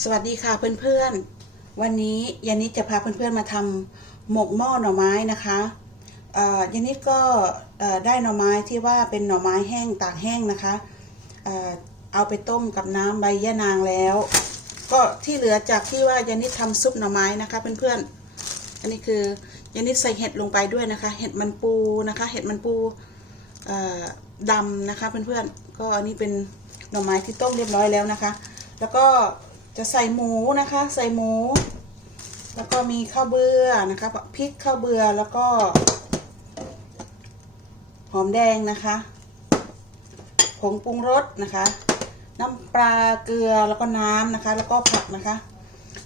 สวัสดีค่ะเพื่อนๆ วันนี้ยานิดจะพาเพื่อนๆมาทำหมกหม้อหน่อไม้นะคะยานิดก็ได้หน่อไม้ที่ว่าเป็นหน่อไม้แห้งตากแห้งนะคะเอาไปต้มกับน้ำใบยะนางแล้ว ก็ที่เหลือจากที่ว่ายานิดทำซุปหน่อไม้นะคะเพื่อนๆ อันนี้คือยานิดใส่เห็ดลงไปด้วยนะคะ เห็ดมันปูนะคะ เห็ดมันปูดำนะคะเพื่อนๆ ก็อันนี้เป็นหน่อไม้ที่ต้มเรียบร้อยแล้วนะคะ แล้วก็ จะใส่หมูนะคะ ใส่หมู แล้วก็มีข้าวเบื่อนะคะพริกข้าวเบื่อแล้วก็ หอมแดงนะคะผงปรุงรสนะคะ น้ำปลาเกลือแล้วก็น้ำนะคะ แล้วก็ผักนะคะ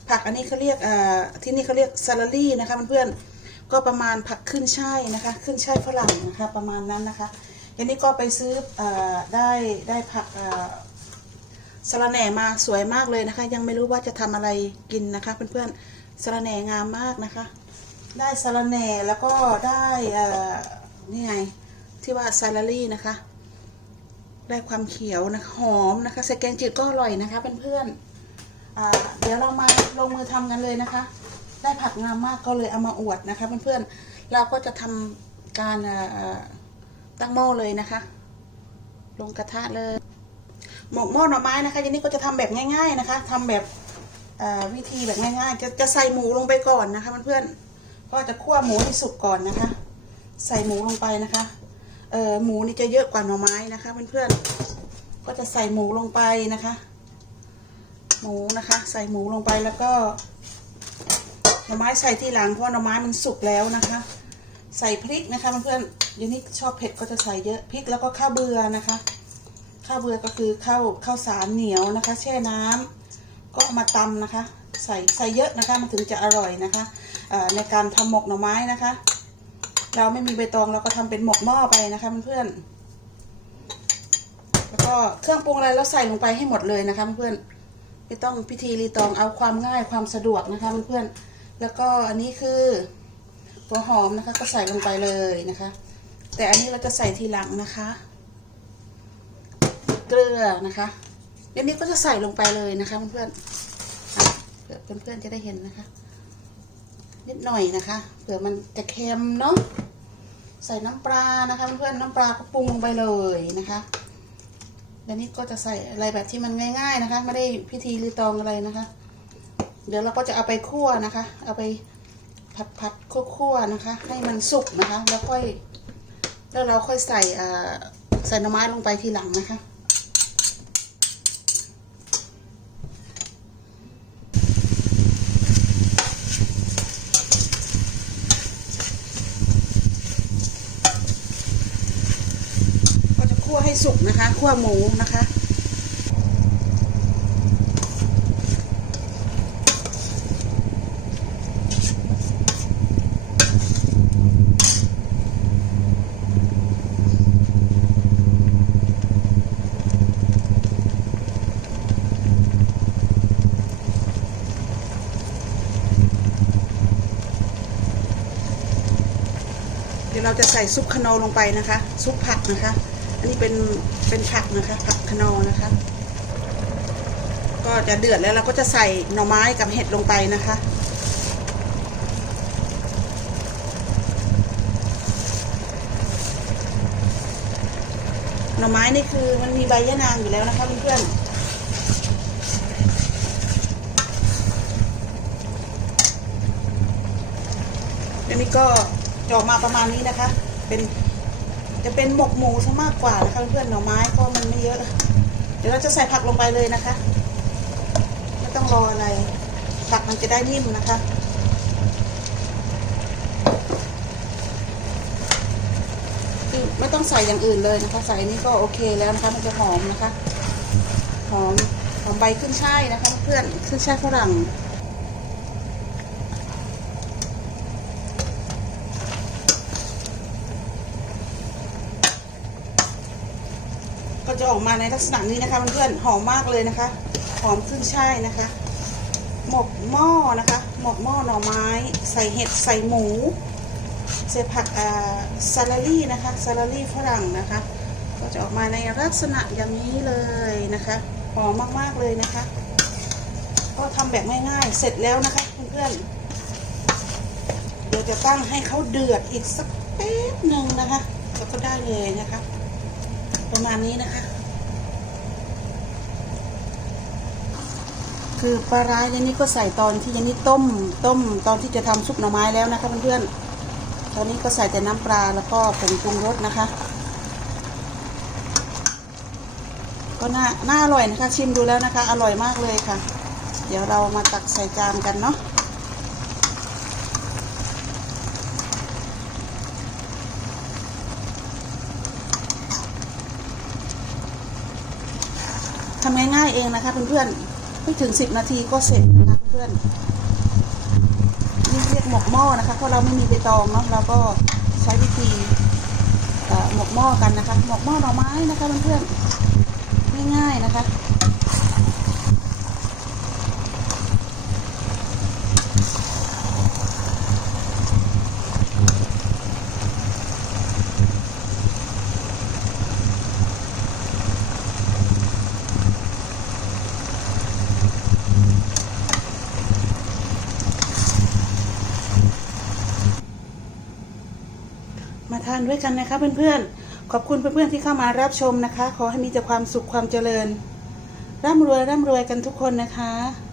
ผักอันนี้เขาเรียกอ่าที่นี่เขาเรียกซาลารี่นะคะเพื่อนๆก็ประมาณผักขึ้นช่ายนะคะ ขึ้นช่ายฝรั่งนะคะ ประมาณนั้นนะคะอันนี้ก็ไปซื้ออได้ได้ผัก สะระแหน่มาสวยมากเลยนะคะ ยังไม่รู้ว่าจะทำอะไรกินนะคะ เพื่อนๆสะระแหน่งามมากนะคะ ได้สะระแหน่แล้วก็ได้เอ่อนี่ไงที่ว่าซาลารี่นะคะ ได้ความเขียวนะหอมนะคะใส่แกงจืดก็อร่อยนะคะเพื่อนๆเดี๋ยวเรามาลงมือทำกันเลยนะคะ ได้ผักงามมากก็เลยเอามาอวดนะคะ เพื่อนๆเราก็จะทำการตั้งหม้อเลยนะคะ ลงกระทะเลย หมกหม้อหน่อไม้นะคะยันนี้ก็จะทำแบบง่าย ๆนะคะทำแบบวิธีแบบง่ายๆ จะจะใส่หมูลงไปก่อนนะคะเพื่อนๆก็จะคั่วหมูให้สุกก่อนนะคะ ใส่หมูลงไปนะคะเอ่อหมูนี่จะเยอะกว่าหน่อไม้นะคะเพื่อนๆก็จะใส่หมูลงไปนะคะ หมูนะคะ ใส่หมูลงไปแล้วก็หน่อไม้ใส่ทีหลังเพราะหน่อไม้มันสุกแล้วนะคะ ใส่พริกนะคะเพื่อนๆยันนี้ชอบเผ็ดก็จะใส่เยอะพริกแล้วก็ข้าวเบื่อนะคะ ข้าวเบื่อก็คือข้าวข้าวสารเหนียวนะคะ แช่น้ำก็มาตำนะคะ ใส่ใส่เยอะนะคะ มันถึงจะอร่อยนะคะในการทำหมกหน่อไม้นะคะ เราไม่มีใบตองเราก็ทำเป็นหมกหม้อไปนะคะเพื่อนๆแล้วก็เครื่องปรุงอะไรเราใส่ลงไปให้หมดเลยนะคะเพื่อนๆไม่ต้องพิธีรีตองเอาความง่ายความสะดวกนะคะเพื่อนๆแล้วก็อันนี้คือตัวหอมนะคะ ก็ใส่ลงไปเลยนะคะ แต่อันนี้เราจะใส่ทีหลังนะคะ เกลือนะคะเดี๋ยวนี้ก็จะใส่ลงไปเลยนะคะเพื่อนๆอะเผื่อเพื่อนๆจะได้เห็นนะคะ นิดหน่อยนะคะเผื่อมันจะเค็มเนาะใส่น้ำปลานะคะเพื่อนๆน้ำปลาก็ปรุงลงไปเลยนะคะเดี๋ยวนี้ก็จะใส่อะไรแบบที่มันง่าย ๆนะคะ ไม่ได้พิธีรีตองอะไรนะคะ เดี๋ยวเราก็จะเอาไปคั่วนะคะ เอาไปผัดผัดๆคั่วๆนะคะ ให้มันสุกนะคะ แล้วค่อย แล้วเราค่อยใส่อ่าใส่หน่อไม้ลงไปทีหลังนะคะ ก็จะคั่วให้ สุกนะคะคั่วหมูนะคะเดี๋ยวเราจะใส่ซุปคะนลงไปนะคะ ซุปผักนะคะ นนี้เป็นเป็นผักนะคะผักคะนอนะคะ ก็จะเดือดแล้วเราก็จะใส่หน่อไม้กับเห็ดลงไปนะคะ หน่อไม้นี่คือมันมีใบยะนางอยู่แล้วนะคะเพื่อนๆอันนี้ก็จะออกมาประมาณนี้นะคะ เป็น จะเป็นหมกหมูซะมากกว่านะคะเพื่อนหน่อไม้ก็มันไม่เยอะ เดี๋ยวเราจะใส่ผักลงไปเลยนะคะ ไม่ต้องรออะไร ผักมันจะได้นิ่มนะคะคือไม่ต้องใส่อย่างอื่นเลยนะคะ ใส่นนี้ก็โอเคแล้วนะคะ มันจะหอมนะคะ หอมหอมใบขึ้นช่ายนะคะ เพื่อนขึ้นช่ายฝรั่ง จะออกมาในลักษณะนี้นะคะเพื่อนๆหอมมากเลยนะคะหอมขึ้นช่ายนะคะ หมกหม้อนะคะ หมกหม้อหน่อไม้ ใส่เห็ดใส่หมูใส่ผักอ่าซาลารี่นะคะซาลารี่ฝรั่งนะคะ ก็จะออกมาในลักษณะอย่างนี้เลยนะคะหอมมากๆเลยนะคะ ก็ทำแบบง่ายๆเสร็จแล้วนะคะเพื่อนๆเดี๋ยวจะตั้งให้เขาเดือดอีกสักแป๊บหนึ่งนะคะแล้วก็ได้เลยนะคะ ประมาณนี้นะคะ คือปลาร้ายันนี้ก็ใส่ตอนที่ยันนี้ต้ม ต้มตอนที่จะทำซุปหน่อไม้แล้วนะคะเพื่อนๆตอนนี้ก็ใส่แต่น้ำปลาแล้วก็ผงปรุงรสนะคะ ก็น่าน่าอร่อยนะคะ ชิมดูแล้วนะคะ อร่อยมากเลยค่ะ เดี๋ยวเรามาตักใส่จานกันเนาะ ทำง่ายๆเองนะคะเพื่อนๆไม่ถึงสิบนาทีก็เสร็จนะคะเพื่อนๆนี่เรียกหมกหม้อนะคะเพราะเราไม่มีใบตองเนาะเราก็ใช้วิธีหมกหม้อกันนะคะ หมกหม้อหน่อไม้นะคะเพื่อนๆง่ายๆนะคะ ทานด้วยกันนะคะเพื่อนๆ ขอบคุณเพื่อนๆที่เข้ามารับชมนะคะ ขอให้มีแต่ความสุขความเจริญ ร่ำรวยร่ำรวยกันทุกคนนะคะ